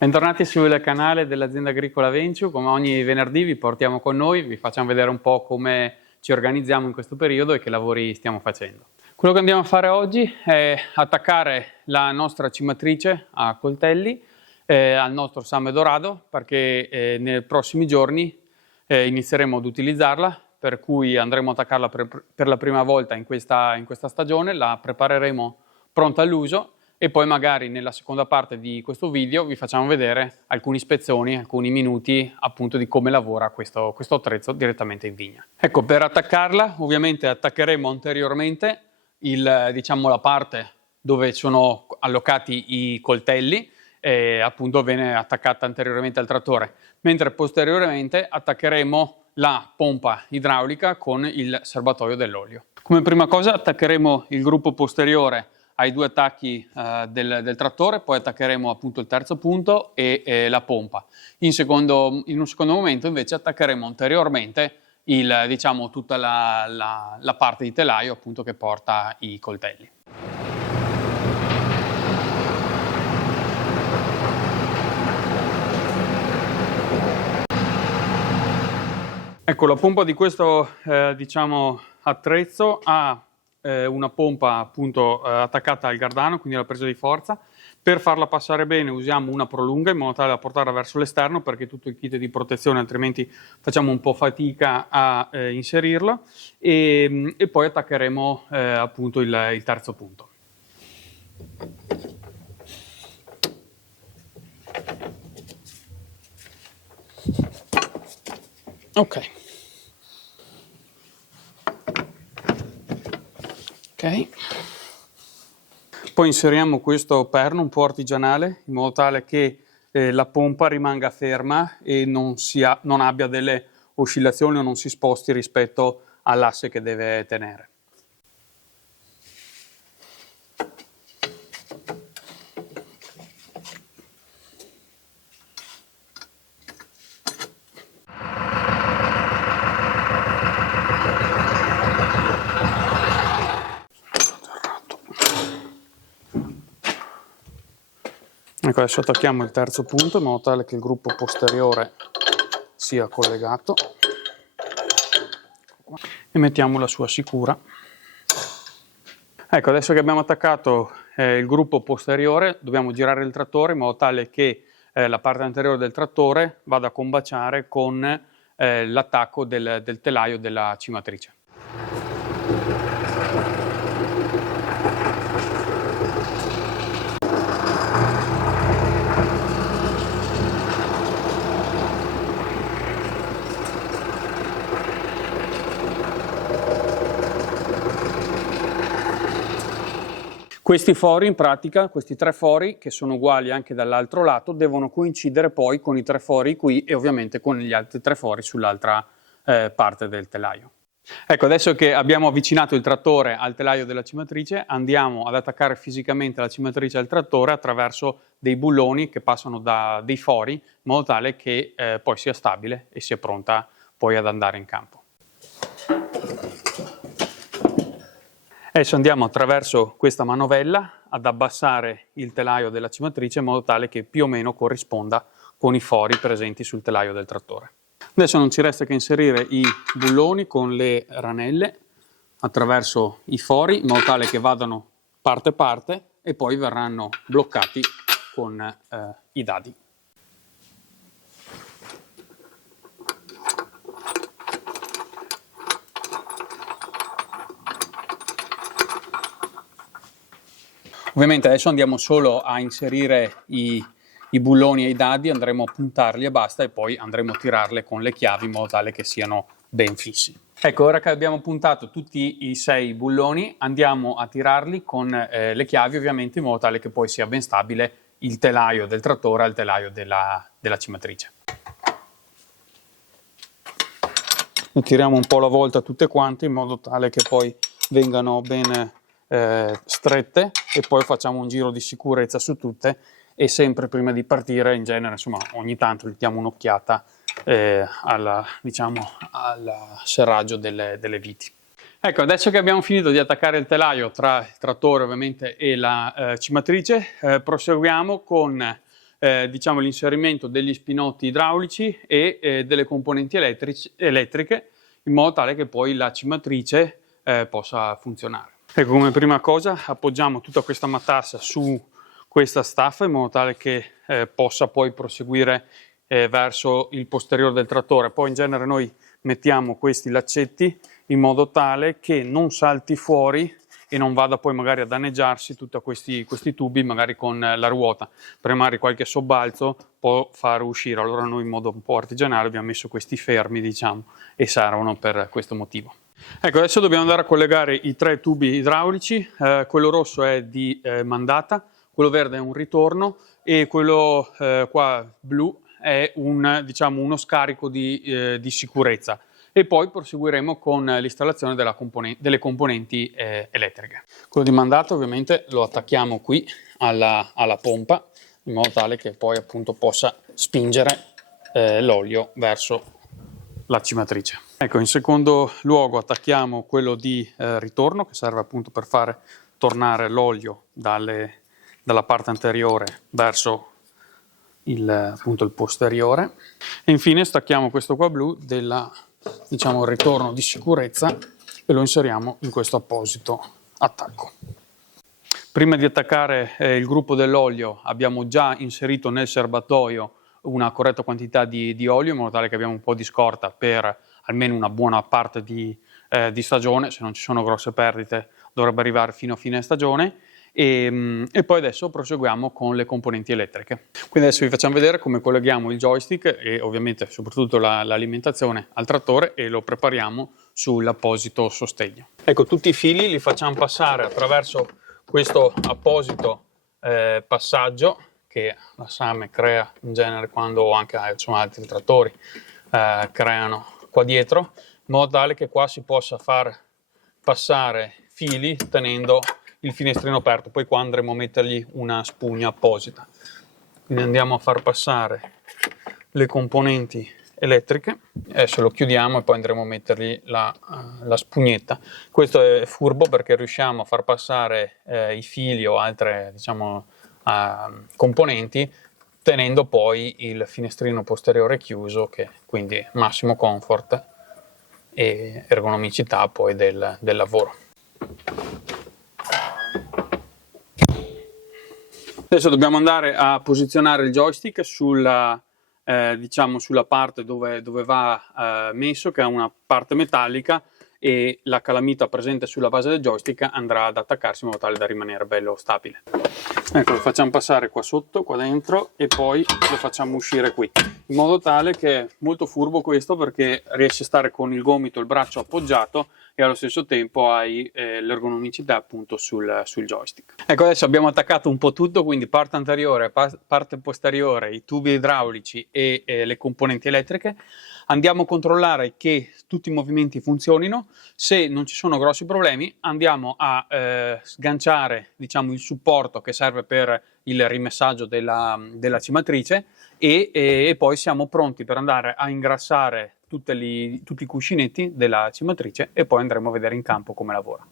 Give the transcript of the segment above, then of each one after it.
Bentornati sul canale dell'azienda agricola Venciu. Come ogni venerdì vi portiamo con noi, vi facciamo vedere un po' come ci organizziamo in questo periodo e che lavori stiamo facendo. Quello che andiamo a fare oggi è attaccare la nostra cimatrice a coltelli al nostro Same Dorado, perché nei prossimi giorni inizieremo ad utilizzarla, per cui andremo ad attaccarla per la prima volta in questa stagione, la prepareremo pronta all'uso e poi magari nella seconda parte di questo video vi facciamo vedere alcuni spezzoni, alcuni minuti appunto di come lavora questo attrezzo direttamente in vigna. Ecco, per attaccarla ovviamente attaccheremo anteriormente la parte dove sono allocati i coltelli, appunto viene attaccata anteriormente al trattore, mentre posteriormente attaccheremo la pompa idraulica con il serbatoio dell'olio. Come prima cosa attaccheremo il gruppo posteriore ai due attacchi del trattore, poi attaccheremo appunto il terzo punto e la pompa. In un secondo momento invece attaccheremo anteriormente tutta la parte di telaio appunto che porta i coltelli. Ecco, la pompa di questo attrezzo ha una pompa appunto attaccata al gardano, quindi alla presa di forza. Per farla passare bene usiamo una prolunga in modo tale da portarla verso l'esterno, perché tutto il kit di protezione altrimenti facciamo un po' fatica a inserirlo, e poi attaccheremo appunto il terzo punto. Ok. Poi inseriamo questo perno un po' artigianale in modo tale che la pompa rimanga ferma e non abbia delle oscillazioni o non si sposti rispetto all'asse che deve tenere. Ecco, adesso attacchiamo il terzo punto in modo tale che il gruppo posteriore sia collegato e mettiamo la sua sicura. Ecco, adesso che abbiamo attaccato il gruppo posteriore dobbiamo girare il trattore in modo tale che la parte anteriore del trattore vada a combaciare con l'attacco del telaio della cimatrice. Questi fori, in pratica, questi tre fori, che sono uguali anche dall'altro lato, devono coincidere poi con i tre fori qui e ovviamente con gli altri tre fori sull'altra parte del telaio. Ecco, adesso che abbiamo avvicinato il trattore al telaio della cimatrice, andiamo ad attaccare fisicamente la cimatrice al trattore attraverso dei bulloni che passano da dei fori, in modo tale che poi sia stabile e sia pronta poi ad andare in campo. Adesso andiamo attraverso questa manovella ad abbassare il telaio della cimatrice in modo tale che più o meno corrisponda con i fori presenti sul telaio del trattore. Adesso non ci resta che inserire i bulloni con le ranelle attraverso i fori in modo tale che vadano parte parte e poi verranno bloccati con i dadi. Ovviamente adesso andiamo solo a inserire i bulloni e i dadi, andremo a puntarli e basta, e poi andremo a tirarle con le chiavi in modo tale che siano ben fissi. Ecco, ora che abbiamo puntato tutti i 6 bulloni, andiamo a tirarli con le chiavi ovviamente in modo tale che poi sia ben stabile il telaio del trattore al telaio della cimatrice. Le tiriamo un po' alla volta tutte quante in modo tale che poi vengano ben strette, e poi facciamo un giro di sicurezza su tutte, e sempre prima di partire in genere ogni tanto gli diamo un'occhiata al serraggio delle viti. Ecco, adesso che abbiamo finito di attaccare il telaio tra il trattore ovviamente e la cimatrice, proseguiamo con diciamo, l'inserimento degli spinotti idraulici e delle componenti elettriche, in modo tale che poi la cimatrice possa funzionare. Ecco, come prima cosa appoggiamo tutta questa matassa su questa staffa in modo tale che possa poi proseguire verso il posteriore del trattore. Poi in genere noi mettiamo questi laccetti in modo tale che non salti fuori e non vada poi magari a danneggiarsi tutti questi tubi magari con la ruota, perché magari qualche sobbalzo può far uscire. Allora noi in modo un po' artigianale abbiamo messo questi fermi, diciamo, e servono per questo motivo. Ecco, adesso dobbiamo andare a collegare i 3 tubi idraulici. Quello rosso è di mandata, quello verde è un ritorno e quello qua blu è diciamo, uno scarico di sicurezza. E poi proseguiremo con l'installazione delle componenti elettriche. Quello di mandato ovviamente lo attacchiamo qui alla pompa in modo tale che poi appunto possa spingere l'olio verso la cimatrice. Ecco, in secondo luogo attacchiamo quello di ritorno che serve appunto per fare tornare l'olio dalla parte anteriore verso appunto il posteriore. E infine stacchiamo questo qua blu diciamo, il ritorno di sicurezza e lo inseriamo in questo apposito attacco. Prima di attaccare il gruppo dell'olio abbiamo già inserito nel serbatoio una corretta quantità di olio in modo tale che abbiamo un po' di scorta per almeno una buona parte di stagione. Se non ci sono grosse perdite dovrebbe arrivare fino a fine stagione. E poi adesso proseguiamo con le componenti elettriche. Quindi adesso vi facciamo vedere come colleghiamo il joystick e ovviamente soprattutto l'alimentazione al trattore e lo prepariamo sull'apposito sostegno. Ecco, tutti i fili li facciamo passare attraverso questo apposito passaggio che la SAME crea in genere quando anche insomma, altri trattori creano qua dietro, in modo tale che qua si possa far passare fili tenendo il finestrino aperto. Poi qua andremo a mettergli una spugna apposita. Quindi andiamo a far passare le componenti elettriche, adesso lo chiudiamo e poi andremo a mettergli la spugnetta. Questo è furbo perché riusciamo a far passare i fili o altre, diciamo, componenti tenendo poi il finestrino posteriore chiuso, che quindi massimo comfort e ergonomicità poi del lavoro. Adesso dobbiamo andare a posizionare il joystick diciamo, sulla parte dove va messo, che è una parte metallica, e la calamita presente sulla base del joystick andrà ad attaccarsi in modo tale da rimanere bello stabile. Ecco, lo facciamo passare qua sotto, qua dentro, e poi lo facciamo uscire qui, in modo tale che è molto furbo questo, perché riesce a stare con il gomito, il braccio appoggiato, e allo stesso tempo hai l'ergonomicità appunto sul joystick. Ecco, adesso abbiamo attaccato un po' tutto, quindi parte anteriore, parte posteriore, i tubi idraulici e le componenti elettriche. Andiamo a controllare che tutti i movimenti funzionino. Se non ci sono grossi problemi andiamo a sganciare, diciamo, il supporto che serve per il rimessaggio della cimatrice e poi siamo pronti per andare a ingrassare tutti i cuscinetti della cimatrice e poi andremo a vedere in campo come lavora.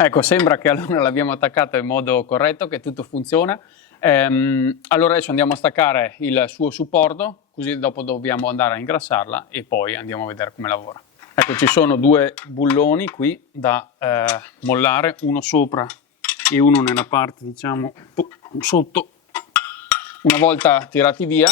Ecco, sembra che allora l'abbiamo attaccato in modo corretto, che tutto funziona. Allora adesso andiamo a staccare il suo supporto, così dopo dobbiamo andare a ingrassarla e poi andiamo a vedere come lavora. Ecco, ci sono 2 bulloni qui da mollare, uno sopra e uno nella parte, diciamo, sotto. Una volta tirati via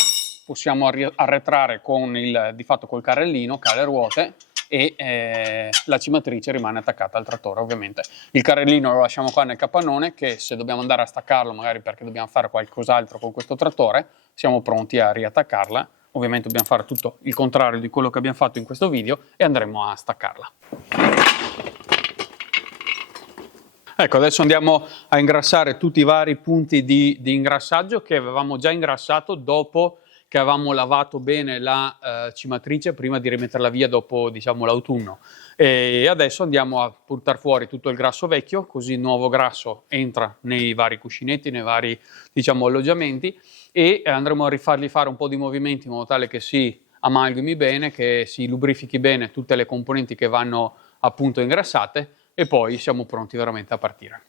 possiamo arretrare con di fatto col carrellino che ha le ruote e la cimatrice rimane attaccata al trattore. Ovviamente il carrellino lo lasciamo qua nel capannone, che se dobbiamo andare a staccarlo, magari perché dobbiamo fare qualcos'altro con questo trattore, siamo pronti a riattaccarla. Ovviamente dobbiamo fare tutto il contrario di quello che abbiamo fatto in questo video e andremo a staccarla. Ecco, adesso andiamo a ingrassare tutti i vari punti di ingrassaggio che avevamo già ingrassato dopo che avevamo lavato bene la cimatrice prima di rimetterla via dopo, diciamo, l'autunno. E adesso andiamo a buttare fuori tutto il grasso vecchio, così il nuovo grasso entra nei vari cuscinetti, nei vari, diciamo, alloggiamenti, e andremo a rifargli fare un po' di movimenti in modo tale che si amalgami bene, che si lubrifichi bene tutte le componenti che vanno appunto ingrassate, e poi siamo pronti veramente a partire.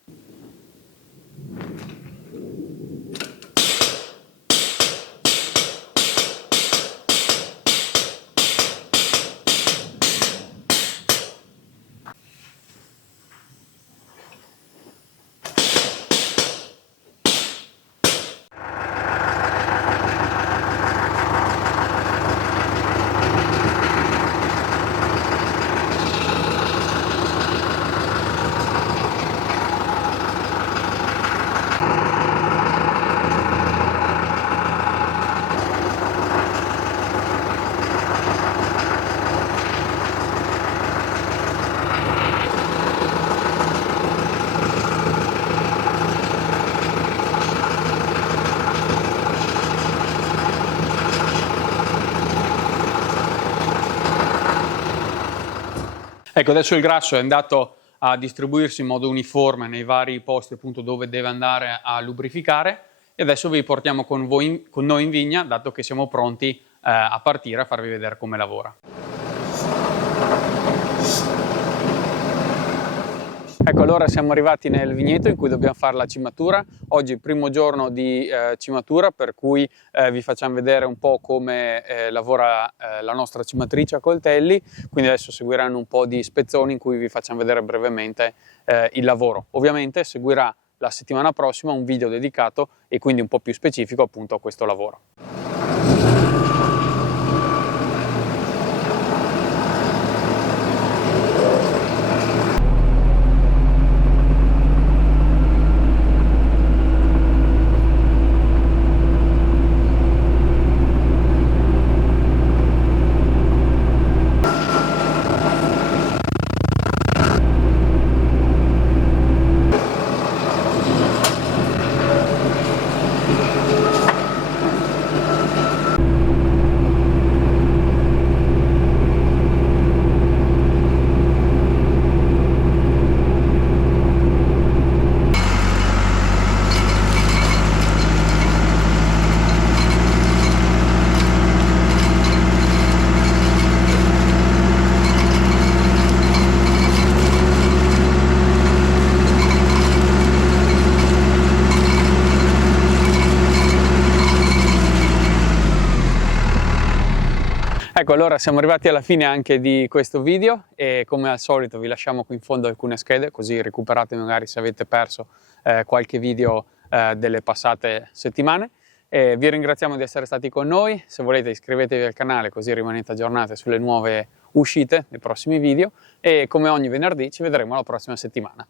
Ecco, adesso il grasso è andato a distribuirsi in modo uniforme nei vari posti appunto dove deve andare a lubrificare, e adesso vi portiamo con noi in vigna, dato che siamo pronti a partire a farvi vedere come lavora. Ecco, allora siamo arrivati nel vigneto in cui dobbiamo fare la cimatura. Oggi è il primo giorno di cimatura, per cui vi facciamo vedere un po' come lavora la nostra cimatrice a coltelli, quindi adesso seguiranno un po' di spezzoni in cui vi facciamo vedere brevemente il lavoro. Ovviamente seguirà la settimana prossima un video dedicato e quindi un po' più specifico appunto a questo lavoro. Ecco, allora siamo arrivati alla fine anche di questo video e come al solito vi lasciamo qui in fondo alcune schede, così recuperate magari se avete perso qualche video delle passate settimane. Vi ringraziamo di essere stati con noi. Se volete iscrivetevi al canale così rimanete aggiornati sulle nuove uscite dei prossimi video, e come ogni venerdì ci vedremo la prossima settimana.